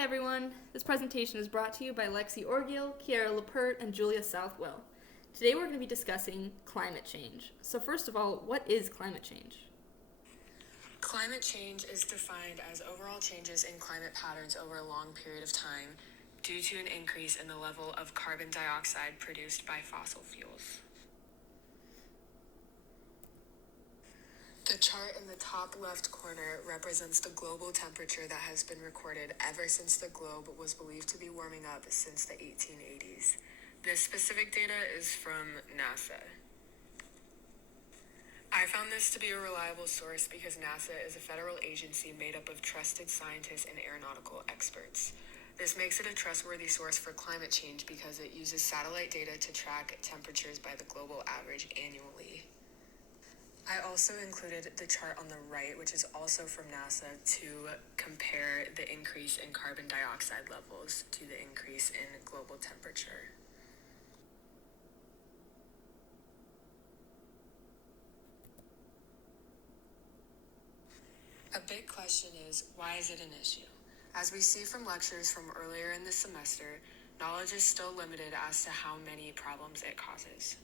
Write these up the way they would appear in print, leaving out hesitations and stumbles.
Hi everyone! This presentation is brought to you by Lexi Orgiel, Kiara Lepert, and Julia Southwell. Today we're going to be discussing climate change. So first of all, what is climate change? Climate change is defined as overall changes in climate patterns over a long period of time due to an increase in the level of carbon dioxide produced by fossil fuels. The chart in the top left corner represents the global temperature that has been recorded ever since the globe was believed to be warming up since the 1880s. This specific data is from NASA. I found this to be a reliable source because NASA is a federal agency made up of trusted scientists and aeronautical experts. This makes it a trustworthy source for climate change because it uses satellite data to track temperatures by the global average annually. I also included the chart on the right, which is also from NASA, to compare the increase in carbon dioxide levels to the increase in global temperature. A big question is, why is it an issue? As we see from lectures from earlier in the semester, knowledge is still limited as to how many problems it causes.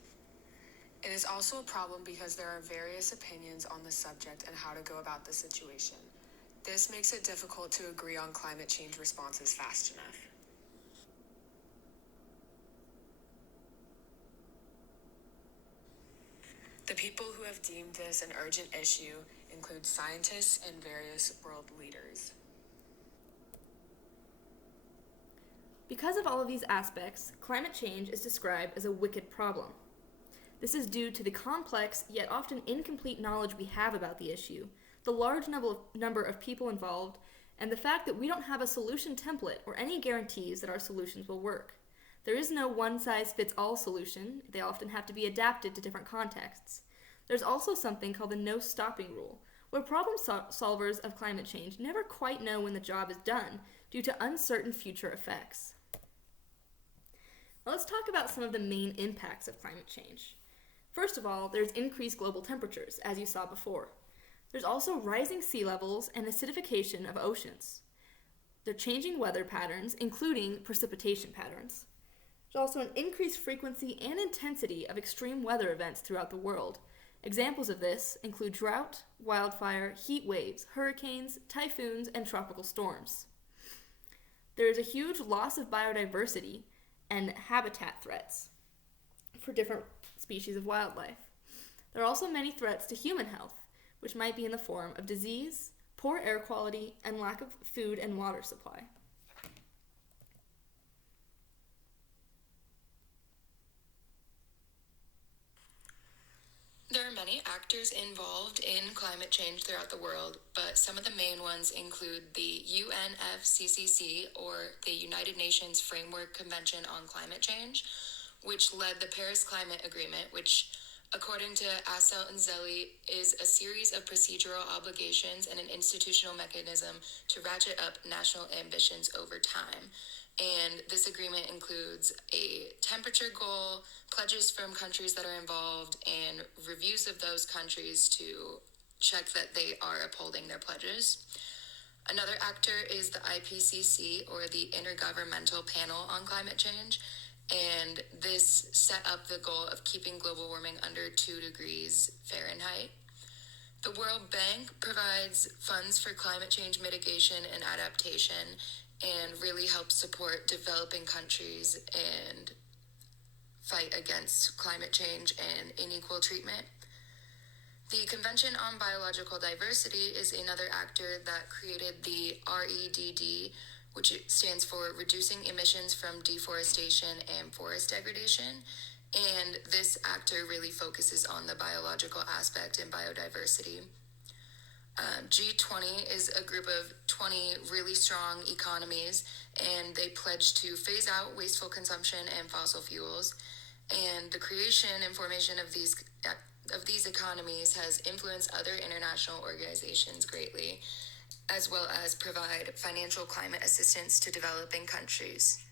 It is also a problem because there are various opinions on the subject and how to go about the situation. This makes it difficult to agree on climate change responses fast enough. The people who have deemed this an urgent issue include scientists and various world leaders. Because of all of these aspects, climate change is described as a wicked problem. This is due to the complex yet often incomplete knowledge we have about the issue, the large number of people involved, and the fact that we don't have a solution template or any guarantees that our solutions will work. There is no one-size-fits-all solution. They often have to be adapted to different contexts. There's also something called the no-stopping rule, where problem solvers of climate change never quite know when the job is done due to uncertain future effects. Now let's talk about some of the main impacts of climate change. First of all, there's increased global temperatures, as you saw before. There's also rising sea levels and acidification of oceans. There are changing weather patterns, including precipitation patterns. There's also an increased frequency and intensity of extreme weather events throughout the world. Examples of this include drought, wildfire, heat waves, hurricanes, typhoons, and tropical storms. There is a huge loss of biodiversity and habitat threats for different species of wildlife. There are also many threats to human health, which might be in the form of disease, poor air quality, and lack of food and water supply. There are many actors involved in climate change throughout the world, but some of the main ones include the UNFCCC, or the United Nations Framework Convention on Climate Change, which led the Paris Climate Agreement, which, according to Assel and Zelli, is a series of procedural obligations and an institutional mechanism to ratchet up national ambitions over time. And this agreement includes a temperature goal, pledges from countries that are involved, and reviews of those countries to check that they are upholding their pledges. Another actor is the IPCC, or the Intergovernmental Panel on Climate Change, and this set up the goal of keeping global warming under 2 degrees Fahrenheit. The World Bank provides funds for climate change mitigation and adaptation and really helps support developing countries and fight against climate change and unequal treatment. The Convention on Biological Diversity is another actor that created the REDD, which stands for Reducing Emissions from Deforestation and Forest Degradation. And this actor really focuses on the biological aspect and biodiversity. G20 is a group of 20 really strong economies, and they pledge to phase out wasteful consumption and fossil fuels. And the creation and formation of these economies has influenced other international organizations greatly, as well as provide financial climate assistance to developing countries.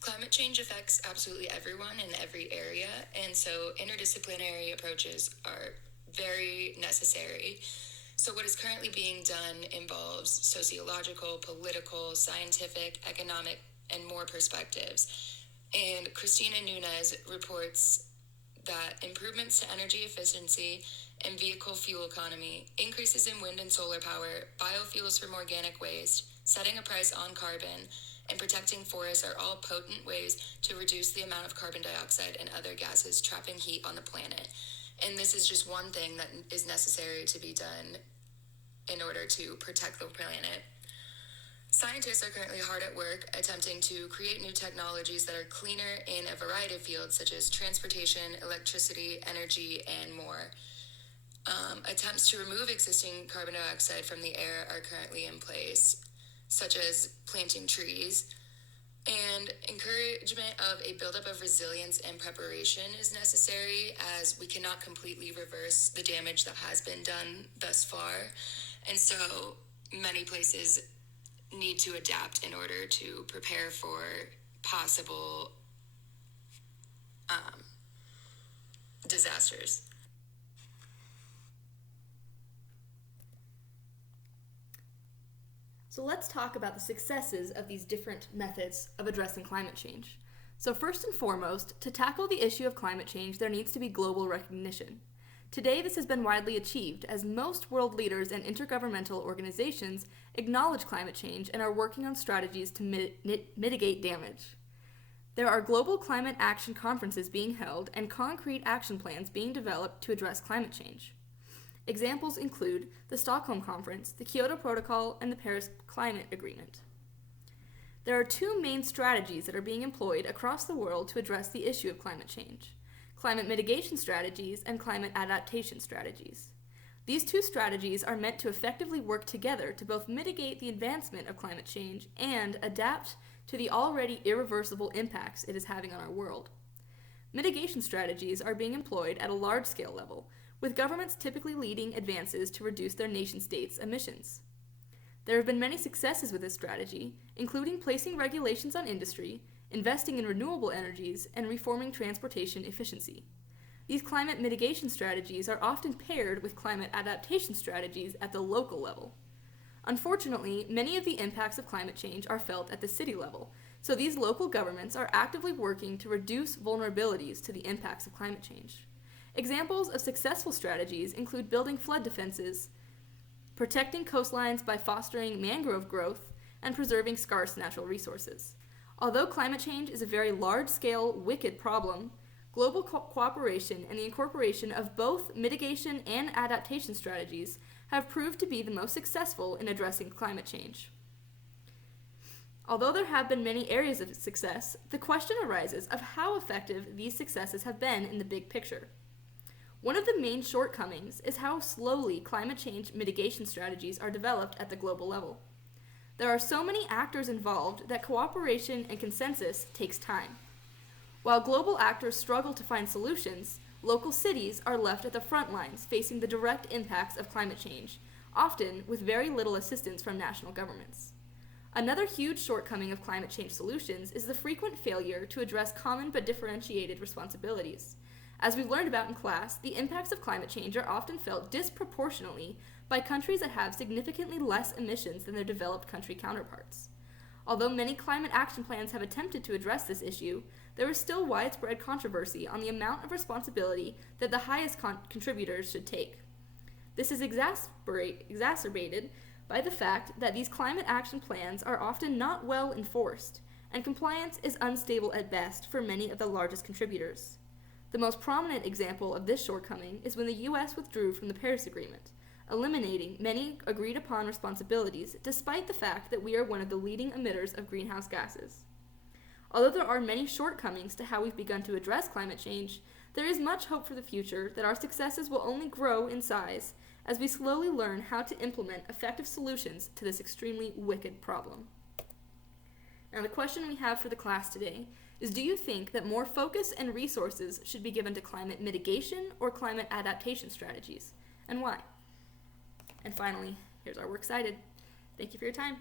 Climate change affects absolutely everyone in every area, and so interdisciplinary approaches are very necessary. So what is currently being done involves sociological, political, scientific, economic, and more perspectives. And Christina Nunez reports that improvements to energy efficiency and vehicle fuel economy, increases in wind and solar power, biofuels from organic waste, setting a price on carbon, and protecting forests are all potent ways to reduce the amount of carbon dioxide and other gases trapping heat on the planet. And this is just one thing that is necessary to be done in order to protect the planet. Scientists are currently hard at work attempting to create new technologies that are cleaner in a variety of fields such as transportation, electricity, energy, and more. Attempts to remove existing carbon dioxide from the air are currently in place, such as planting trees. And encouragement of a buildup of resilience and preparation is necessary, as we cannot completely reverse the damage that has been done thus far. And so many places need to adapt in order to prepare for possible disasters. So let's talk about the successes of these different methods of addressing climate change. So first and foremost, to tackle the issue of climate change, there needs to be global recognition. Today, this has been widely achieved as most world leaders and intergovernmental organizations acknowledge climate change and are working on strategies to mitigate damage. There are global climate action conferences being held and concrete action plans being developed to address climate change. Examples include the Stockholm Conference, the Kyoto Protocol, and the Paris Climate Agreement. There are two main strategies that are being employed across the world to address the issue of climate change: climate mitigation strategies and climate adaptation strategies. These two strategies are meant to effectively work together to both mitigate the advancement of climate change and adapt to the already irreversible impacts it is having on our world. Mitigation strategies are being employed at a large-scale level, with governments typically leading advances to reduce their nation-states' emissions. There have been many successes with this strategy, including placing regulations on industry, investing in renewable energies, and reforming transportation efficiency. These climate mitigation strategies are often paired with climate adaptation strategies at the local level. Unfortunately, many of the impacts of climate change are felt at the city level, so these local governments are actively working to reduce vulnerabilities to the impacts of climate change. Examples of successful strategies include building flood defenses, protecting coastlines by fostering mangrove growth, and preserving scarce natural resources. Although climate change is a very large-scale, wicked problem, global cooperation and the incorporation of both mitigation and adaptation strategies have proved to be the most successful in addressing climate change. Although there have been many areas of success, the question arises of how effective these successes have been in the big picture. One of the main shortcomings is how slowly climate change mitigation strategies are developed at the global level. There are so many actors involved that cooperation and consensus takes time. While global actors struggle to find solutions, local cities are left at the front lines facing the direct impacts of climate change, often with very little assistance from national governments. Another huge shortcoming of climate change solutions is the frequent failure to address common but differentiated responsibilities. As we've learned about in class, the impacts of climate change are often felt disproportionately by countries that have significantly less emissions than their developed country counterparts. Although many climate action plans have attempted to address this issue, there is still widespread controversy on the amount of responsibility that the highest contributors should take. This is exacerbated by the fact that these climate action plans are often not well enforced, and compliance is unstable at best for many of the largest contributors. The most prominent example of this shortcoming is when the U.S. withdrew from the Paris Agreement, eliminating many agreed-upon responsibilities despite the fact that we are one of the leading emitters of greenhouse gases. Although there are many shortcomings to how we've begun to address climate change, there is much hope for the future that our successes will only grow in size as we slowly learn how to implement effective solutions to this extremely wicked problem. Now, the question we have for the class today is, do you think that more focus and resources should be given to climate mitigation or climate adaptation strategies, and why? And finally, here's our works cited. Thank you for your time.